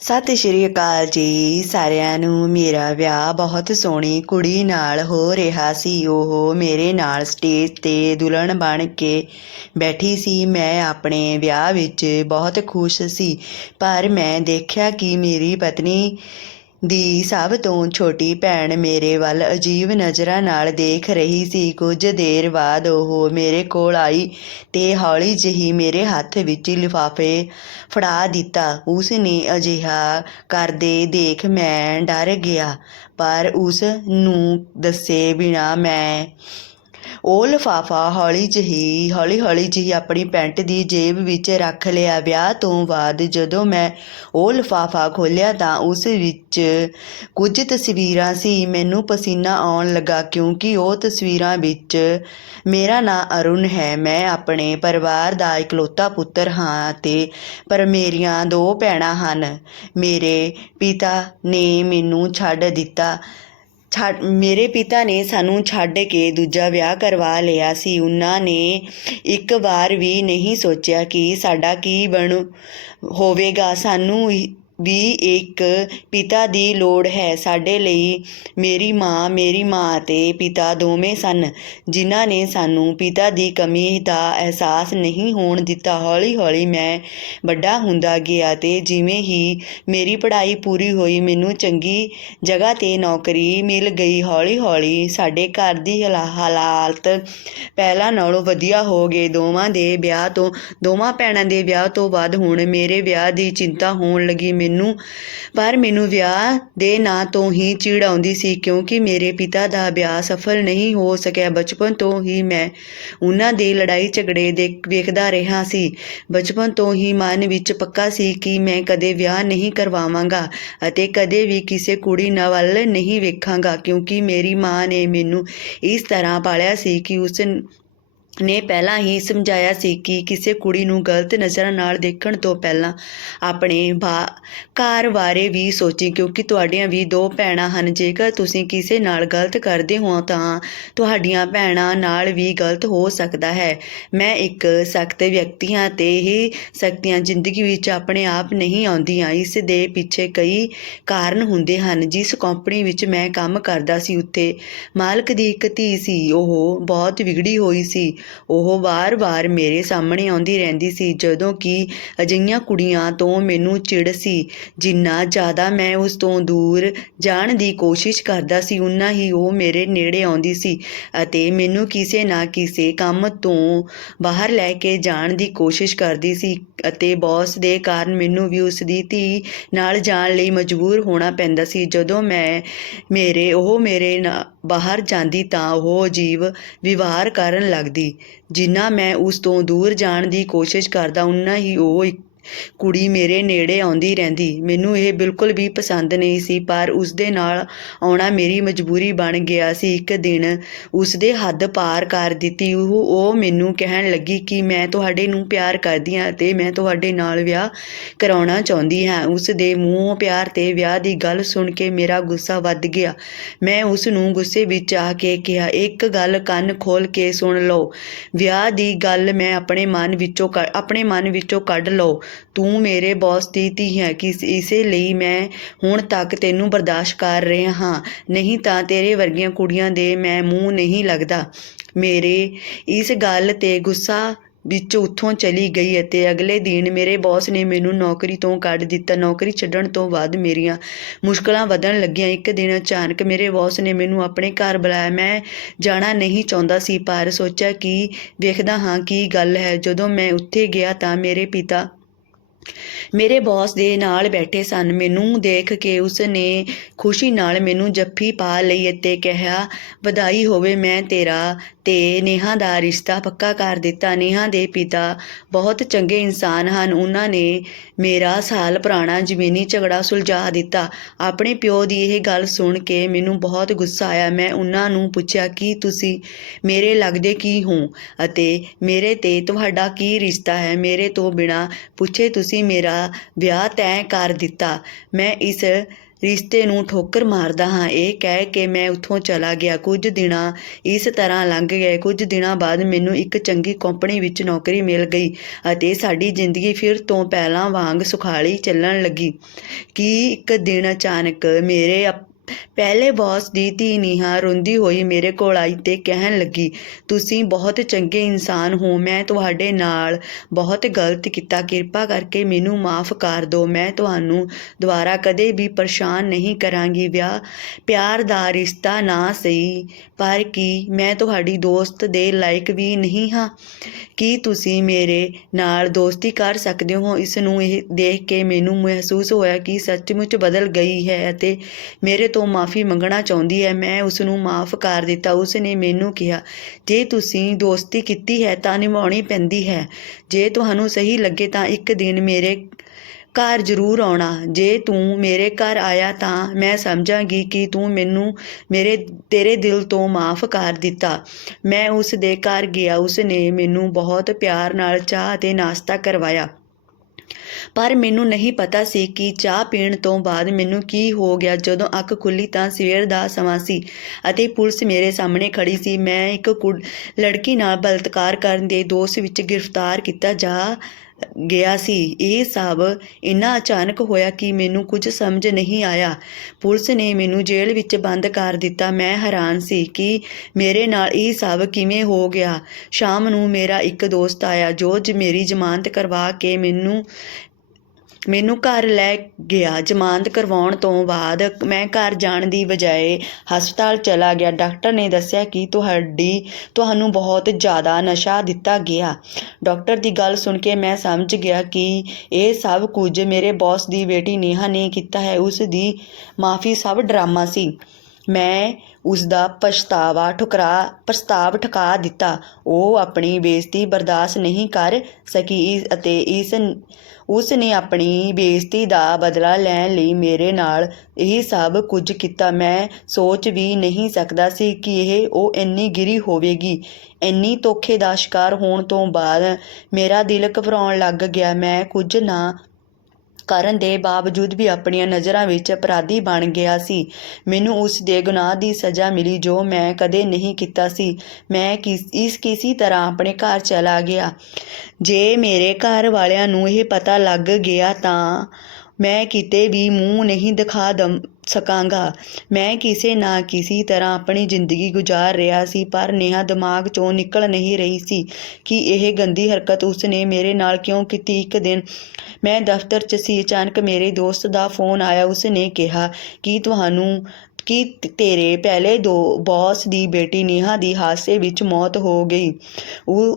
ਸਤਿ ਸ਼੍ਰੀ ਅਕਾਲ ਜੀ ਸਾਰਿਆਂ ਨੂੰ। ਮੇਰਾ ਵਿਆਹ ਬਹੁਤ ਸੋਹਣੀ ਕੁੜੀ ਨਾਲ ਹੋ ਰਿਹਾ ਸੀ। ਉਹ ਮੇਰੇ ਨਾਲ ਸਟੇਜ 'ਤੇ ਦੁਲਹਨ ਬਣ ਕੇ ਬੈਠੀ ਸੀ। ਮੈਂ ਆਪਣੇ ਵਿਆਹ ਵਿੱਚ ਬਹੁਤ ਖੁਸ਼ ਸੀ, ਪਰ ਮੈਂ ਦੇਖਿਆ ਕਿ ਮੇਰੀ ਪਤਨੀ ਦੀ ਸਭ ਤੋਂ ਛੋਟੀ ਭੈਣ ਮੇਰੇ ਵੱਲ ਅਜੀਬ ਨਜ਼ਰਾਂ ਨਾਲ ਦੇਖ ਰਹੀ ਸੀ। ਕੁਝ ਦੇਰ ਬਾਅਦ ਉਹ ਮੇਰੇ ਕੋਲ ਆਈ ਤੇ ਹੌਲੀ ਜਿਹੀ ਮੇਰੇ ਹੱਥ ਵਿੱਚ ਲਿਫਾਫੇ ਫੜਾ ਦਿੱਤਾ। ਉਸ ਨੇ ਅਜਿਹਾ ਕਰਦੇ ਦੇਖ ਮੈਂ ਡਰ ਗਿਆ, ਪਰ ਉਸ ਨੂੰ ਦੱਸੇ ਬਿਨਾਂ ਮੈਂ ਉਹ ਲਿਫਾਫਾ ਹੌਲੀ ਹੌਲੀ ਆਪਣੀ ਪੈਂਟ ਦੀ ਜੇਬ ਵਿੱਚ ਰੱਖ ਲਿਆ। ਵਿਆਹ ਤੋਂ ਬਾਅਦ ਜਦੋਂ ਮੈਂ ਉਹ ਲਿਫਾਫਾ ਖੋਲ੍ਹਿਆ ਤਾਂ ਉਸ ਵਿੱਚ ਕੁਝ ਤਸਵੀਰਾਂ ਸੀ। ਮੈਨੂੰ ਪਸੀਨਾ ਆਉਣ ਲੱਗਾ ਕਿਉਂਕਿ ਉਹ ਤਸਵੀਰਾਂ ਵਿੱਚ ਮੇਰਾ ਨਾਂ ਅਰੁਣ ਹੈ। ਮੈਂ ਆਪਣੇ ਪਰਿਵਾਰ ਦਾ ਇਕਲੌਤਾ ਪੁੱਤਰ ਹਾਂ ਪਰ ਮੇਰੀਆਂ 2 ਭੈਣਾਂ ਹਨ। ਮੇਰੇ ਪਿਤਾ ਨੇ ਮੈਨੂੰ ਮੇਰੇ ਪਿਤਾ ਨੇ ਸਾਨੂੰ ਛੱਡ ਕੇ ਦੂਜਾ ਵਿਆਹ ਕਰਵਾ ਲਿਆ ਸੀ। ਉਹਨਾਂ ਨੇ ਇੱਕ ਵਾਰ ਵੀ ਨਹੀਂ ਸੋਚਿਆ ਕਿ ਸਾਡਾ ਕੀ ਹੋਵੇਗਾ। ਸਾਨੂੰ ਵੀ ਇੱਕ ਪਿਤਾ ਦੀ ਲੋੜ ਹੈ। ਸਾਡੇ ਲਈ ਮੇਰੀ ਮਾਂ ਅਤੇ ਪਿਤਾ ਦੋਵੇਂ ਸਨ, ਜਿਨ੍ਹਾਂ ਨੇ ਸਾਨੂੰ ਪਿਤਾ ਦੀ ਕਮੀ ਦਾ ਅਹਿਸਾਸ ਨਹੀਂ ਹੋਣ ਦਿੱਤਾ। ਹੌਲੀ ਹੌਲੀ ਮੈਂ ਵੱਡਾ ਹੁੰਦਾ ਗਿਆ ਤੇ ਜਿਵੇਂ ਹੀ ਮੇਰੀ ਪੜ੍ਹਾਈ ਪੂਰੀ ਹੋਈ, ਮੈਨੂੰ ਚੰਗੀ ਜਗ੍ਹਾ 'ਤੇ ਨੌਕਰੀ ਮਿਲ ਗਈ। ਹੌਲੀ ਹੌਲੀ ਸਾਡੇ ਘਰ ਦੀ ਹਾਲਾਤ ਪਹਿਲਾਂ ਨਾਲੋਂ ਵਧੀਆ ਹੋ ਗਏ। ਦੋਵਾਂ ਭੈਣਾਂ ਦੇ ਵਿਆਹ ਤੋਂ ਬਾਅਦ ਹੁਣ ਮੇਰੇ ਵਿਆਹ ਦੀ ਚਿੰਤਾ ਹੋਣ ਲੱਗੀ। ਪਰ ਮੈਨੂੰ ਵਿਆਹ ਦੇ ਨਾਂ ਤੋਂ ਹੀ ਚਿੜ ਆਉਂਦੀ ਸੀ, ਕਿਉਂਕਿ ਮੇਰੇ ਪਿਤਾ ਦਾ ਵਿਆਹ ਸਫਲ ਨਹੀਂ ਹੋ ਸਕਿਆ। ਬਚਪਨ ਤੋਂ ਹੀ ਮੈਂ ਉਹਨਾਂ ਦੇ ਲੜਾਈ ਝਗੜੇ ਵੇਖਦਾ ਰਿਹਾ ਸੀ। ਬਚਪਨ ਤੋਂ ਹੀ ਮਨ ਵਿੱਚ ਪੱਕਾ ਸੀ ਕਿ ਮੈਂ ਕਦੇ ਵਿਆਹ ਨਹੀਂ ਕਰਵਾਵਾਂਗਾ ਅਤੇ ਕਦੇ ਵੀ ਕਿਸੇ ਕੁੜੀ ਵੱਲ ਨਹੀਂ ਵੇਖਾਂਗਾ, ਕਿਉਂਕਿ ਮੇਰੀ ਮਾਂ ਨੇ ਮੈਨੂੰ ਇਸ ਤਰ੍ਹਾਂ ਪਾਲਿਆ ਸੀ ਕਿ ਉਸ ਨੇ ਪਹਿਲਾਂ ਹੀ ਸਮਝਾਇਆ ਸੀ ਕਿ ਕਿਸੇ ਕੁੜੀ ਨੂੰ ਗਲਤ ਨਜ਼ਰਾਂ ਨਾਲ ਦੇਖਣ ਤੋਂ ਪਹਿਲਾਂ ਆਪਣੇ ਘਰ ਬਾਰੇ ਵੀ ਸੋਚੀ, ਕਿਉਂਕਿ ਤੁਹਾਡੀਆਂ ਵੀ 2 ਭੈਣਾਂ ਹਨ। ਜੇਕਰ ਤੁਸੀਂ ਕਿਸੇ ਨਾਲ ਗਲਤ ਕਰਦੇ ਹੋ ਤਾਂ ਤੁਹਾਡੀਆਂ ਭੈਣਾਂ ਨਾਲ ਵੀ ਗਲਤ ਹੋ ਸਕਦਾ ਹੈ। ਮੈਂ ਇੱਕ ਸਖਤ ਵਿਅਕਤੀ ਹਾਂ ਤੇ ਇਹ ਸਖਤੀਆਂ ਜ਼ਿੰਦਗੀ ਵਿੱਚ ਆਪਣੇ ਆਪ ਨਹੀਂ ਆਉਂਦੀਆਂ। ਇਸ ਦੇ ਪਿੱਛੇ ਕਈ ਕਾਰਨ ਹੁੰਦੇ ਹਨ। ਜਿਸ ਕੰਪਨੀ ਵਿੱਚ ਮੈਂ ਕੰਮ ਕਰਦਾ ਸੀ, ਉੱਥੇ ਮਾਲਕ ਦੀ ਇੱਕ ਧੀ ਸੀ। ਉਹ ਬਹੁਤ ਵਿਗੜੀ ਹੋਈ ਸੀ। ਉਹ ਵਾਰ-ਵਾਰ ਮੇਰੇ ਸਾਹਮਣੇ ਆਉਂਦੀ ਰਹਿੰਦੀ ਸੀ, ਜਦੋਂ ਕਿ ਅਜਿਹੀਆਂ ਕੁੜੀਆਂ ਤੋਂ ਮੈਨੂੰ ਚਿੜ ਸੀ। ਜਿੰਨਾ ਜ਼ਿਆਦਾ ਮੈਂ ਉਸ ਤੋਂ ਦੂਰ ਜਾਣ ਦੀ ਕੋਸ਼ਿਸ਼ ਕਰਦਾ ਸੀ, ਉਨਾ ਹੀ ਉਹ ਮੇਰੇ ਨੇੜੇ ਆਉਂਦੀ ਸੀ ਅਤੇ ਮੈਨੂੰ ਕਿਸੇ ਨਾ ਕਿਸੇ ਕੰਮ ਤੋਂ ਬਾਹਰ ਲੈ ਕੇ ਜਾਣ ਦੀ ਕੋਸ਼ਿਸ਼ ਕਰਦੀ ਸੀ ਅਤੇ ਬੌਸ ਦੇ ਕਾਰਨ ਮੈਨੂੰ ਵੀ ਉਸ ਦੀ ਧੀ ਨਾਲ ਜਾਣ ਲਈ ਮਜਬੂਰ ਹੋਣਾ ਪੈਂਦਾ ਸੀ। ਜਦੋਂ ਉਹ ਮੇਰੇ ਬਾਹਰ ਜਾਂਦੀ ਤਾਂ ਉਹ ਅਜੀਬ ਵਿਵਹਾਰ ਕਰਨ ਲੱਗਦੀ। ਜਿੰਨਾ ਮੈਂ ਉਸ ਤੋਂ ਦੂਰ ਜਾਣ ਦੀ ਕੋਸ਼ਿਸ਼ ਕਰਦਾ, ਉਨਾ ਹੀ ਉਹ ਕੁੜੀ ਮੇਰੇ ਨੇੜੇ ਆਉਂਦੀ ਰਹਿੰਦੀ। ਮੈਨੂੰ ਇਹ ਬਿਲਕੁਲ ਵੀ ਪਸੰਦ ਨਹੀਂ ਸੀ, ਪਰ ਉਸ ਦੇ ਨਾਲ ਆਉਣਾ ਮੇਰੀ ਮਜਬੂਰੀ ਬਣ ਗਿਆ ਸੀ। ਇੱਕ ਦਿਨ ਉਸ ਦੇ ਹੱਦ ਪਾਰ ਕਰ ਦਿੱਤੀ। ਉਹ ਮੈਨੂੰ ਕਹਿਣ ਲੱਗੀ ਕਿ ਮੈਂ ਤੁਹਾਡੇ ਨੂੰ ਪਿਆਰ ਕਰਦੀ ਹਾਂ ਅਤੇ ਮੈਂ ਤੁਹਾਡੇ ਨਾਲ ਵਿਆਹ ਕਰਾਉਣਾ ਚਾਹੁੰਦੀ ਹਾਂ। ਉਸ ਦੇ ਮੂੰਹੋਂ ਪਿਆਰ ਤੇ ਵਿਆਹ ਦੀ ਗੱਲ ਸੁਣ ਕੇ ਮੇਰਾ ਗੁੱਸਾ ਵੱਧ ਗਿਆ। ਮੈਂ ਉਸ ਨੂੰ ਗੁੱਸੇ ਵਿੱਚ ਆ ਕੇ ਕਿਹਾ, ਇੱਕ ਗੱਲ ਕੰਨ ਖੋਲ੍ਹ ਕੇ ਸੁਣ ਲਓ, ਵਿਆਹ ਦੀ ਗੱਲ ਮੈਂ ਆਪਣੇ ਮਨ ਵਿੱਚੋਂ ਕੱਢ ਲਓ। ਤੂੰ ਮੇਰੇ ਬੌਸ ਦੀ ਧੀ ਹੈ, ਇਸੇ ਲਈ ਮੈਂ ਹੁਣ ਤੱਕ ਤੈਨੂੰ ਬਰਦਾਸ਼ਤ ਕਰ ਰਿਹਾ ਹਾਂ, ਨਹੀਂ ਤਾਂ ਤੇਰੇ ਵਰਗੀਆਂ ਕੁੜੀਆਂ ਦੇ ਮੈਂ ਮੂੰਹ ਨਹੀਂ ਲੱਗਦਾ। ਮੇਰੇ ਇਸ ਗੱਲ 'ਤੇ ਗੁੱਸਾ ਵਿੱਚ ਉੱਥੋਂ ਚਲੀ ਗਈ ਅਤੇ ਅਗਲੇ ਦਿਨ ਮੇਰੇ ਬੌਸ ਨੇ ਮੈਨੂੰ ਨੌਕਰੀ ਤੋਂ ਕੱਢ ਦਿੱਤਾ। ਨੌਕਰੀ ਛੱਡਣ ਤੋਂ ਬਾਅਦ ਮੇਰੀਆਂ ਮੁਸ਼ਕਲਾਂ ਵਧਣ ਲੱਗੀਆਂ। ਇੱਕ ਦਿਨ ਅਚਾਨਕ ਮੇਰੇ ਬੌਸ ਨੇ ਮੈਨੂੰ ਆਪਣੇ ਘਰ ਬੁਲਾਇਆ। ਮੈਂ ਜਾਣਾ ਨਹੀਂ ਚਾਹੁੰਦਾ ਸੀ, ਪਰ ਸੋਚਿਆ ਕਿ ਵੇਖਦਾ ਹਾਂ ਕੀ ਗੱਲ ਹੈ। ਜਦੋਂ ਮੈਂ ਉੱਥੇ ਗਿਆ ਤਾਂ ਮੇਰੇ ਪਿਤਾ ਮੇਰੇ ਬੌਸ ਦੇ ਨਾਲ ਬੈਠੇ ਸਨ। ਮੈਨੂੰ ਦੇਖ ਕੇ ਉਸ ਨੇ ਖੁਸ਼ੀ ਨਾਲ ਮੈਨੂੰ ਜੱਫੀ ਪਾ ਲਈ ਅਤੇ ਕਿਹਾ, ਵਧਾਈ ਹੋਵੇ, ਮੈਂ ਤੇਰਾ ਤੇ ਨੇਹਾ ਦਾ ਰਿਸ਼ਤਾ ਪੱਕਾ ਕਰ ਦਿੱਤਾ। ਨੇਹਾ ਦੇ ਪਿਤਾ ਬਹੁਤ ਚੰਗੇ ਇਨਸਾਨ ਹਨ। ਉਹਨਾਂ ਨੇ ਮੇਰਾ ਸਾਲ ਪੁਰਾਣਾ ਜ਼ਮੀਨੀ ਝਗੜਾ ਸੁਲਝਾ ਦਿੱਤਾ। ਆਪਣੇ ਪਿਓ ਦੀ ਇਹ ਗੱਲ ਸੁਣ ਕੇ ਮੈਨੂੰ ਬਹੁਤ ਗੁੱਸਾ ਆਇਆ। ਮੈਂ ਉਹਨਾਂ ਨੂੰ ਪੁੱਛਿਆ ਕਿ ਤੁਸੀਂ ਮੇਰੇ ਲੱਗਦੇ ਕੀ ਹੋ ਅਤੇ ਮੇਰੇ ਤੇ ਤੁਹਾਡਾ ਕੀ ਰਿਸ਼ਤਾ ਹੈ। ਮੇਰੇ ਤੋਂ ਬਿਨਾਂ ਪੁੱਛੇ ਤੁਸੀਂ ਮੇਰਾ ਵਿਆਹ ਤੈਅ ਕਰ ਦਿੱਤਾ। ਮੈਂ ਇਸ ਰਿਸ਼ਤੇ ਨੂੰ ਠੋਕਰ ਮਾਰਦਾ ਹਾਂ। ਇਹ ਕਹਿ ਕੇ ਮੈਂ ਉੱਥੋਂ ਚਲਾ ਗਿਆ। ਕੁਝ ਦਿਨਾਂ ਇਸ ਤਰ੍ਹਾਂ ਲੰਘ ਗਏ। ਕੁਝ ਦਿਨਾਂ ਬਾਅਦ ਮੈਨੂੰ ਇੱਕ ਚੰਗੀ ਕੰਪਨੀ ਵਿੱਚ ਨੌਕਰੀ ਮਿਲ ਗਈ ਅਤੇ ਸਾਡੀ ਜ਼ਿੰਦਗੀ ਫਿਰ ਤੋਂ ਪਹਿਲਾਂ ਵਾਂਗ ਸੁਖਾਲੀ ਚੱਲਣ ਲੱਗੀ ਕਿ ਇੱਕ ਦਿਨ ਅਚਾਨਕ ਮੇਰੇ ਪਹਿਲੇ ਬੌਸ ਦੀ ਧੀ ਨੀਹਾ ਰੋਂਦੀ ਹੋਈ ਮੇਰੇ ਕੋਲ ਆਈ ਤੇ ਕਹਿਣ ਲੱਗੀ, ਤੁਸੀਂ ਬਹੁਤ ਚੰਗੇ ਇਨਸਾਨ ਹੋ। ਮੈਂ ਤੁਹਾਡੇ ਨਾਲ ਬਹੁਤ ਗਲਤ ਕੀਤਾ। ਕਿਰਪਾ ਕਰਕੇ ਮੈਨੂੰ ਮਾਫ਼ ਕਰ ਦਿਓ। ਮੈਂ ਤੁਹਾਨੂੰ ਦੁਬਾਰਾ ਕਦੇ ਵੀ ਪਰੇਸ਼ਾਨ ਨਹੀਂ ਕਰਾਂਗੀ। ਪਿਆਰ ਦਾ ਰਿਸ਼ਤਾ ਨਾ ਸਹੀ, ਪਰ ਕੀ ਮੈਂ ਤੁਹਾਡੀ ਦੋਸਤ ਦੇ ਲਾਇਕ ਵੀ ਨਹੀਂ ਹਾਂ? ਕੀ ਤੁਸੀਂ ਮੇਰੇ ਨਾਲ ਦੋਸਤੀ ਕਰ ਸਕਦੇ ਹੋ? ਇਸ ਨੂੰ ਦੇਖ ਕੇ ਮੈਨੂੰ ਮਹਿਸੂਸ ਹੋਇਆ ਕਿ ਸੱਚਮੁੱਚ ਬਦਲ ਗਈ ਹੈ ਅਤੇ ਮੇਰੇ ਤੋਂ ਮਾਫ਼ੀ ਮੰਗਣਾ ਚਾਹੁੰਦੀ ਹੈ। ਮੈਂ ਉਸ ਨੂੰ ਮਾਫ਼ ਕਰ ਦਿੱਤਾ। ਉਸ ਨੇ ਮੈਨੂੰ ਕਿਹਾ, ਜੇ ਤੁਸੀਂ ਦੋਸਤੀ ਕੀਤੀ ਹੈ ਤਾਂ ਨਿਭਾਉਣੀ ਪੈਂਦੀ ਹੈ। ਜੇ ਤੁਹਾਨੂੰ ਸਹੀ ਲੱਗੇ ਤਾਂ ਇੱਕ ਦਿਨ ਮੇਰੇ ਘਰ ਜ਼ਰੂਰ ਆਉਣਾ। ਜੇ ਤੂੰ ਮੇਰੇ ਘਰ ਆਇਆ ਤਾਂ ਮੈਂ ਸਮਝਾਂਗੀ ਕਿ ਤੂੰ ਮੈਨੂੰ ਤੇਰੇ ਦਿਲ ਤੋਂ ਮਾਫ਼ ਕਰ ਦਿੱਤਾ। ਮੈਂ ਉਸ ਦੇ ਘਰ ਗਿਆ। ਉਸ ਨੇ ਮੈਨੂੰ ਬਹੁਤ ਪਿਆਰ ਨਾਲ ਚਾਹ ਅਤੇ ਨਾਸ਼ਤਾ ਕਰਵਾਇਆ, ਪਰ ਮੈਨੂੰ ਨਹੀਂ ਪਤਾ ਸੀ ਕਿ ਚਾਹ ਪੀਣ ਤੋਂ ਬਾਅਦ ਮੈਨੂੰ ਕੀ ਹੋ ਗਿਆ। ਜਦੋਂ ਅੱਖ ਖੁੱਲ੍ਹੀ ਤਾਂ ਸਵੇਰ ਦਾ ਸਮਾਂ ਸੀ ਅਤੇ ਪੁਲਿਸ ਮੇਰੇ ਸਾਹਮਣੇ ਖੜ੍ਹੀ ਸੀ। ਮੈਂ ਇੱਕ ਲੜਕੀ ਨਾਲ ਬਲਾਤਕਾਰ ਕਰਨ ਦੇ ਦੋਸ਼ ਵਿੱਚ ਗ੍ਰਿਫਤਾਰ ਕੀਤਾ ਗਿਆ ਸੀ। ਇਹ ਸਭ ਇੰਨਾ ਅਚਾਨਕ ਹੋਇਆ ਕਿ ਮੈਨੂੰ ਕੁਝ ਸਮਝ ਨਹੀਂ ਆਇਆ। ਪੁਲਿਸ ਨੇ ਮੈਨੂੰ ਜੇਲ੍ਹ ਵਿੱਚ ਬੰਦ ਕਰ ਦਿੱਤਾ। ਮੈਂ ਹੈਰਾਨ ਸੀ ਕਿ ਮੇਰੇ ਨਾਲ ਇਹ ਸਭ ਕਿਵੇਂ ਹੋ ਗਿਆ। ਸ਼ਾਮ ਨੂੰ ਮੇਰਾ ਇੱਕ ਦੋਸਤ ਆਇਆ ਜੋ ਮੇਰੀ ਜ਼ਮਾਨਤ ਕਰਵਾ ਕੇ ਮੈਨੂੰ ਘਰ ਲੈ ਗਿਆ। ਜ਼ਮਾਨਤ ਕਰਵਾਉਣ ਤੋਂ ਬਾਅਦ ਮੈਂ ਘਰ ਜਾਣ ਦੀ ਬਜਾਏ ਹਸਪਤਾਲ ਚਲਾ ਗਿਆ। ਡਾਕਟਰ ਨੇ ਦੱਸਿਆ ਕਿ ਤੁਹਾਨੂੰ ਬਹੁਤ ਜ਼ਿਆਦਾ ਨਸ਼ਾ ਦਿੱਤਾ ਗਿਆ। ਡਾਕਟਰ ਦੀ ਗੱਲ ਸੁਣ ਕੇ ਮੈਂ ਸਮਝ ਗਿਆ ਕਿ ਇਹ ਸਭ ਕੁਝ ਮੇਰੇ ਬੌਸ ਦੀ ਬੇਟੀ ਨੇਹਾ ਨੇ ਕੀਤਾ ਹੈ। ਉਸ ਦੀ ਮਾਫ਼ੀ ਸਭ ਡਰਾਮਾ ਸੀ। ਮੈਂ ਉਸਦਾ ਪ੍ਰਸਤਾਵ ਠੁਕਰਾ ਦਿੱਤਾ। ਉਹ ਆਪਣੀ ਬੇਇੱਜ਼ਤੀ ਬਰਦਾਸ਼ਤ ਨਹੀਂ ਕਰ ਸਕੀ ਅਤੇ ਉਸ ਨੇ ਆਪਣੀ ਬੇਇੱਜ਼ਤੀ ਦਾ ਬਦਲਾ ਲੈਣ ਲਈ ਮੇਰੇ ਨਾਲ ਇਹ ਸਭ ਕੁਝ ਕੀਤਾ। ਮੈਂ ਸੋਚ ਵੀ ਨਹੀਂ ਸਕਦਾ ਸੀ ਕਿ ਉਹ ਇੰਨੀ ਗਿਰੀ ਹੋਵੇਗੀ। ਇੰਨੀ ਧੋਖੇ ਦਾ ਸ਼ਿਕਾਰ ਹੋਣ ਤੋਂ ਬਾਅਦ ਮੇਰਾ ਦਿਲ ਘਬਰਾਉਣ ਲੱਗ ਗਿਆ। ਮੈਂ ਕੁਝ ਨਾ ਕਰਨ ਦੇ ਬਾਵਜੂਦ ਵੀ ਆਪਣੀਆਂ ਨਜ਼ਰਾਂ ਵਿੱਚ ਅਪਰਾਧੀ ਬਣ ਗਿਆ ਸੀ। ਮੈਨੂੰ ਉਸ ਦੇ ਗੁਨਾਹ ਦੀ ਸਜ਼ਾ ਮਿਲੀ ਜੋ ਮੈਂ ਕਦੇ ਨਹੀਂ ਕੀਤਾ ਸੀ। ਮੈਂ ਕਿਸੇ ਤਰ੍ਹਾਂ ਆਪਣੇ ਘਰ ਚਲਾ ਗਿਆ। ਜੇ ਮੇਰੇ ਘਰ ਵਾਲਿਆਂ ਨੂੰ ਇਹ ਪਤਾ ਲੱਗ ਗਿਆ ਤਾਂ ਮੈਂ ਕਿਤੇ ਵੀ ਮੂੰਹ ਨਹੀਂ ਦਿਖਾ ਸਕਾਂਗਾ। ਮੈਂ ਕਿਸੇ ਨਾ ਕਿਸੇ ਤਰ੍ਹਾਂ ਆਪਣੀ ਜ਼ਿੰਦਗੀ ਗੁਜ਼ਾਰ ਰਿਹਾ ਸੀ, ਪਰ ਨੇਹਾ ਦਿਮਾਗ 'ਚੋਂ ਨਿਕਲ ਨਹੀਂ ਰਹੀ ਸੀ ਕਿ ਇਹ ਗੰਦੀ ਹਰਕਤ ਉਸ ਨੇ ਮੇਰੇ ਨਾਲ ਕਿਉਂ ਕੀਤੀ। ਇੱਕ ਦਿਨ ਮੈਂ ਦਫ਼ਤਰ 'ਚ ਸੀ। ਅਚਾਨਕ ਮੇਰੇ ਦੋਸਤ ਦਾ ਫ਼ੋਨ ਆਇਆ। ਉਸ ਨੇ ਕਿਹਾ ਕਿ ਤੇਰੇ ਪਹਿਲੇ ਬੌਸ ਦੀ ਬੇਟੀ ਨੇਹਾ ਦੀ ਹਾਦਸੇ ਵਿੱਚ ਮੌਤ ਹੋ ਗਈ।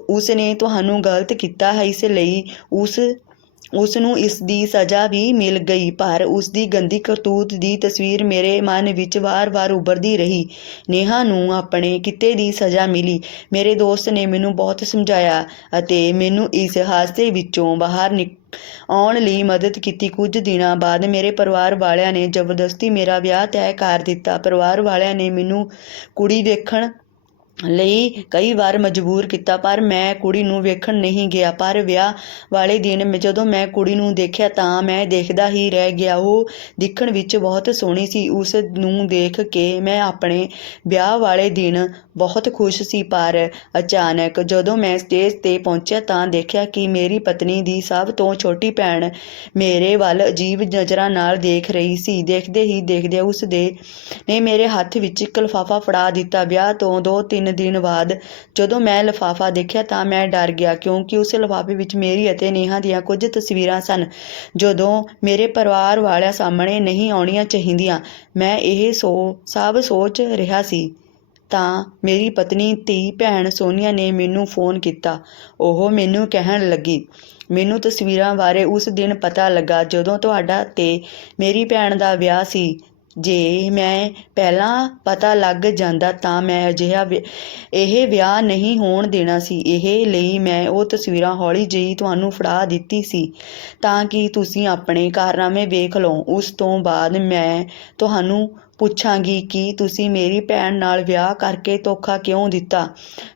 ਉਸ ਨੇ ਤੁਹਾਨੂੰ ਗਲਤ ਕੀਤਾ ਹੈ, ਇਸ ਲਈ ਉਸ ਨੂੰ ਇਸ ਦੀ ਸਜ਼ਾ ਵੀ ਮਿਲ ਗਈ। ਪਰ ਉਸ ਦੀ ਗੰਦੀ ਕਰਤੂਤ ਦੀ ਤਸਵੀਰ ਮੇਰੇ ਮਨ ਵਿੱਚ ਵਾਰ-ਵਾਰ ਉੱਭਰਦੀ ਰਹੀ। ਨੇਹਾ ਨੂੰ ਆਪਣੇ ਕੀਤੇ ਦੀ ਸਜ਼ਾ ਮਿਲੀ। ਮੇਰੇ ਦੋਸਤ ਨੇ ਮੈਨੂੰ ਬਹੁਤ ਸਮਝਾਇਆ ਅਤੇ ਮੈਨੂੰ ਇਸ ਹਾਦਸੇ ਵਿੱਚੋਂ ਬਾਹਰ ਆਉਣ ਲਈ ਮਦਦ ਕੀਤੀ। ਕੁਝ ਦਿਨਾਂ ਬਾਅਦ ਮੇਰੇ ਪਰਿਵਾਰ ਵਾਲਿਆਂ ਨੇ ਜ਼ਬਰਦਸਤੀ ਮੇਰਾ ਵਿਆਹ ਤੈਅ ਕਰ ਦਿੱਤਾ। ਪਰਿਵਾਰ ਵਾਲਿਆਂ ਨੇ ਮੈਨੂੰ ਕੁੜੀ ਵੇਖਣ ਲਈ ਕਈ ਵਾਰ ਮਜਬੂਰ ਕੀਤਾ, ਪਰ ਮੈਂ ਕੁੜੀ ਨੂੰ ਵੇਖਣ ਨਹੀਂ ਗਿਆ। ਪਰ ਵਿਆਹ ਵਾਲੇ ਦਿਨ ਜਦੋਂ ਮੈਂ ਕੁੜੀ ਨੂੰ ਦੇਖਿਆ ਤਾਂ ਮੈਂ ਦੇਖਦਾ ਹੀ ਰਹਿ ਗਿਆ। ਉਹ ਦਿਖਣ ਵਿੱਚ ਬਹੁਤ ਸੋਹਣੀ ਸੀ। ਉਸ ਨੂੰ ਦੇਖ ਕੇ ਮੈਂ ਆਪਣੇ ਵਿਆਹ ਵਾਲੇ ਦਿਨ ਬਹੁਤ ਖੁਸ਼ ਸੀ, ਪਰ ਅਚਾਨਕ ਜਦੋਂ ਮੈਂ ਸਟੇਜ 'ਤੇ ਪਹੁੰਚਿਆ ਤਾਂ ਦੇਖਿਆ ਕਿ ਮੇਰੀ ਪਤਨੀ ਦੀ ਸਭ ਤੋਂ ਛੋਟੀ ਭੈਣ ਮੇਰੇ ਵੱਲ ਅਜੀਬ ਨਜ਼ਰਾਂ ਨਾਲ ਦੇਖ ਰਹੀ ਸੀ। ਦੇਖਦੇ ਹੀ ਦੇਖਦੇ ਉਸ ਨੇ ਮੇਰੇ ਹੱਥ ਵਿੱਚ ਇੱਕ ਲਿਫਾਫਾ ਫੜਾ ਦਿੱਤਾ। ਵਿਆਹ ਤੋਂ 2-3 ਦਿਨ ਬਾਅਦ ਜਦੋਂ ਮੈਂ ਲਿਫਾਫਾ ਦੇਖਿਆ ਤਾਂ ਮੈਂ ਡਰ ਗਿਆ, ਕਿਉਂਕਿ ਉਸ ਲਿਫਾਫੇ ਵਿੱਚ ਮੇਰੀ ਅਤੇ ਨੇਹਾ ਦੀਆਂ ਕੁਝ ਤਸਵੀਰਾਂ ਸਨ ਜਦੋਂ ਮੇਰੇ ਪਰਿਵਾਰ ਵਾਲਿਆਂ ਸਾਹਮਣੇ ਨਹੀਂ ਆਉਣੀਆਂ ਚਾਹੀਦੀਆਂ। ਮੈਂ ਇਹ ਸਭ ਸੋਚ ਰਿਹਾ ਸੀ ਤਾਂ ਮੇਰੀ ਪਤਨੀ ਧੀ ਭੈਣ ਸੋਨੀਆ ਨੇ ਮੈਨੂੰ ਫ਼ੋਨ ਕੀਤਾ। ਉਹ ਮੈਨੂੰ ਕਹਿਣ ਲੱਗੀ, ਮੈਨੂੰ ਤਸਵੀਰਾਂ ਬਾਰੇ ਉਸ ਦਿਨ ਪਤਾ ਲੱਗਾ ਜਦੋਂ ਤੁਹਾਡਾ ਤੇ ਮੇਰੀ ਭੈਣ ਦਾ ਵਿਆਹ ਸੀ। ਜੇ ਮੈਂ ਪਹਿਲਾਂ ਪਤਾ ਲੱਗ ਜਾਂਦਾ ਤਾਂ ਮੈਂ ਇਹ ਵਿਆਹ ਨਹੀਂ ਹੋਣ ਦੇਣਾ ਸੀ। ਇਹ ਲਈ ਮੈਂ ਉਹ ਤਸਵੀਰਾਂ ਹੌਲੀ ਜਿਹੀ ਤੁਹਾਨੂੰ ਫੜਾ ਦਿੱਤੀ ਸੀ ਤਾਂ ਕਿ ਤੁਸੀਂ ਆਪਣੇ ਕਾਰਨਾਮੇ ਵੇਖ ਲਓ। ਉਸ ਤੋਂ ਬਾਅਦ ਮੈਂ ਤੁਹਾਨੂੰ ਪੁੱਛਾਂਗੀ ਕਿ ਤੁਸੀਂ ਮੇਰੀ ਭੈਣ ਨਾਲ ਵਿਆਹ ਕਰਕੇ ਧੋਖਾ ਕਿਉਂ ਦਿੱਤਾ।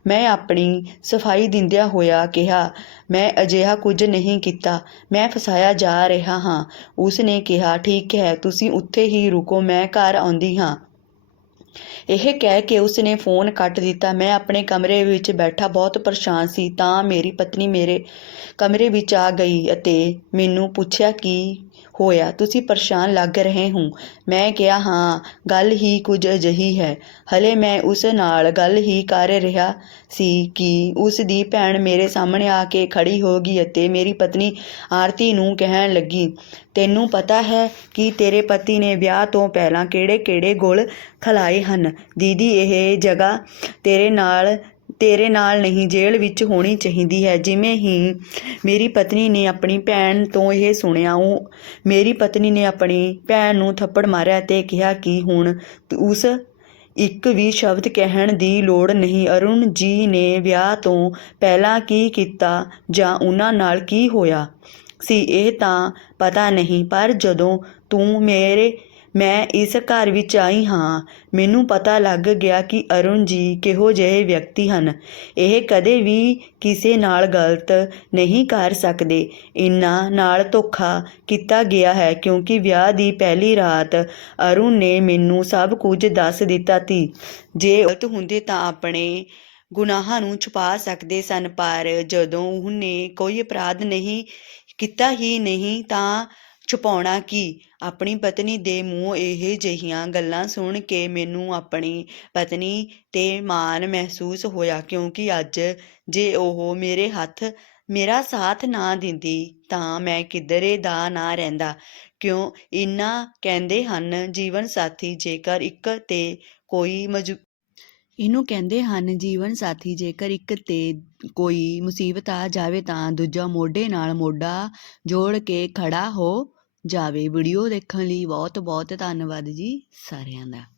ਮੈਂ ਆਪਣੀ ਸਫਾਈ ਦਿੰਦਿਆਂ ਹੋਇਆ ਕਿਹਾ, ਮੈਂ ਅਜਿਹਾ ਕੁਝ ਨਹੀਂ ਕੀਤਾ, ਮੈਂ ਫਸਾਇਆ ਜਾ ਰਿਹਾ ਹਾਂ। ਉਸ ਨੇ ਕਿਹਾ, ਠੀਕ ਹੈ, ਤੁਸੀਂ ਉੱਥੇ ਹੀ ਰੁਕੋ, ਮੈਂ ਘਰ ਆਉਂਦੀ ਹਾਂ। ਇਹ ਕਹਿ ਕੇ ਉਸ ਨੇ ਫੋਨ ਕੱਟ ਦਿੱਤਾ। ਮੈਂ ਆਪਣੇ ਕਮਰੇ ਵਿੱਚ ਬੈਠਾ ਬਹੁਤ ਪਰੇਸ਼ਾਨ ਸੀ ਤਾਂ ਮੇਰੀ ਪਤਨੀ ਮੇਰੇ ਕਮਰੇ ਵਿੱਚ ਆ ਗਈ ਅਤੇ ਮੈਨੂੰ ਪੁੱਛਿਆ, ਕੀ ਹੋਇਆ, ਤੁਸੀਂ ਪਰੇਸ਼ਾਨ ਲੱਗ ਰਹੇ ਹੋ। ਮੈਂ ਕਿਹਾ, ਹਾਂ, ਗੱਲ ਹੀ ਕੁਝ ਅਜਿਹੀ ਹੈ। ਹਲੇ ਮੈਂ ਉਸ ਨਾਲ ਗੱਲ ਹੀ ਕਰ ਰਿਹਾ ਸੀ ਕਿ ਉਸ ਦੀ ਭੈਣ ਮੇਰੇ ਸਾਹਮਣੇ ਆ ਕੇ ਖੜੀ ਹੋ ਗਈ ਅਤੇ ਮੇਰੀ ਪਤਨੀ ਆਰਤੀ ਨੂੰ ਕਹਿਣ ਲੱਗੀ, ਤੈਨੂੰ ਪਤਾ ਹੈ ਕਿ ਤੇਰੇ ਪਤੀ ਨੇ ਵਿਆਹ ਤੋਂ ਪਹਿਲਾਂ ਕਿਹੜੇ-ਕਿਹੜੇ ਗੁਲ ਖਿਲਾਏ ਹਨ। ਦੀਦੀ, ਇਹ ਜਗ੍ਹਾ ਤੇਰੇ ਨਾਲ ਨਹੀਂ, ਜੇਲ੍ਹ ਵਿੱਚ ਹੋਣੀ ਚਾਹੀਦੀ ਹੈ। ਜਿਵੇਂ ਹੀ ਮੇਰੀ ਪਤਨੀ ਨੇ ਆਪਣੀ ਭੈਣ ਤੋਂ ਇਹ ਸੁਣਿਆ, ਮੇਰੀ ਪਤਨੀ ਨੇ ਆਪਣੀ ਭੈਣ ਨੂੰ ਥੱਪੜ ਮਾਰਿਆ ਅਤੇ ਕਿਹਾ ਕਿ ਹੁਣ ਉਸ ਇੱਕ ਵੀ ਸ਼ਬਦ ਕਹਿਣ ਦੀ ਲੋੜ ਨਹੀਂ। ਅਰੁਣ ਜੀ ਨੇ ਵਿਆਹ ਤੋਂ ਪਹਿਲਾਂ ਕੀ ਕੀਤਾ ਜਾਂ ਉਹਨਾਂ ਨਾਲ ਕੀ ਹੋਇਆ ਸੀ, ਇਹ ਤਾਂ ਪਤਾ ਨਹੀਂ, ਪਰ ਜਦੋਂ ਮੈਂ ਇਸ ਘਰ ਵਿੱਚ ਆਈ ਹਾਂ, ਮੈਨੂੰ ਪਤਾ ਲੱਗ ਗਿਆ ਕਿ ਅਰੁਣ ਜੀ ਕਿਹੋ ਜਿਹੇ ਵਿਅਕਤੀ ਹਨ। ਇਹ ਕਦੇ ਵੀ ਕਿਸੇ ਨਾਲ ਗਲਤ ਨਹੀਂ ਕਰ ਸਕਦੇ। ਇਹਨਾਂ ਨਾਲ ਧੋਖਾ ਕੀਤਾ ਗਿਆ ਹੈ ਕਿਉਂਕਿ ਵਿਆਹ ਦੀ ਪਹਿਲੀ ਰਾਤ ਅਰੁਣ ਨੇ ਮੈਨੂੰ ਸਭ ਕੁਝ ਦੱਸ ਦਿੱਤਾ ਸੀ। ਜੇ ਗਲਤ ਹੁੰਦੇ ਤਾਂ ਆਪਣੇ ਗੁਨਾਹਾਂ ਨੂੰ ਛੁਪਾ ਸਕਦੇ ਸਨ, ਪਰ ਜਦੋਂ ਉਹਨੇ ਕੋਈ ਅਪਰਾਧ ਨਹੀਂ ਕੀਤਾ ਹੀ ਨਹੀਂ ਤਾਂ ਛੁਪਾਉਣਾ ਕੀ। ਆਪਣੀ ਪਤਨੀ ਦੇ ਮੂੰਹੋਂ ਇਹ ਜਿਹੀਆਂ ਗੱਲਾਂ ਸੁਣ ਕੇ ਮੈਨੂੰ ਆਪਣੀ ਪਤਨੀ 'ਤੇ ਮਾਣ ਮਹਿਸੂਸ ਹੋਇਆ, ਕਿਉਂਕਿ ਅੱਜ ਜੇ ਉਹ ਮੇਰਾ ਸਾਥ ਨਾ ਦਿੰਦੀ ਤਾਂ ਮੈਂ ਕਿਧਰੇ ਦਾ ਨਾ ਰਹਿੰਦਾ। ਇਹਨਾਂ ਕਹਿੰਦੇ ਹਨ ਜੀਵਨ ਸਾਥੀ ਜੇਕਰ ਇੱਕ ਤੇ ਕੋਈ ਮੁਸੀਬਤ ਆ ਜਾਵੇ ਤਾਂ ਦੂਜਾ ਮੋਢੇ ਨਾਲ ਮੋਢਾ ਜੋੜ ਕੇ ਖੜਾ ਹੋ ਜਾਵੇ। ਵੀਡੀਓ ਦੇਖਣ ਲਈ ਬਹੁਤ ਬਹੁਤ ਧੰਨਵਾਦ ਜੀ ਸਾਰਿਆਂ ਦਾ।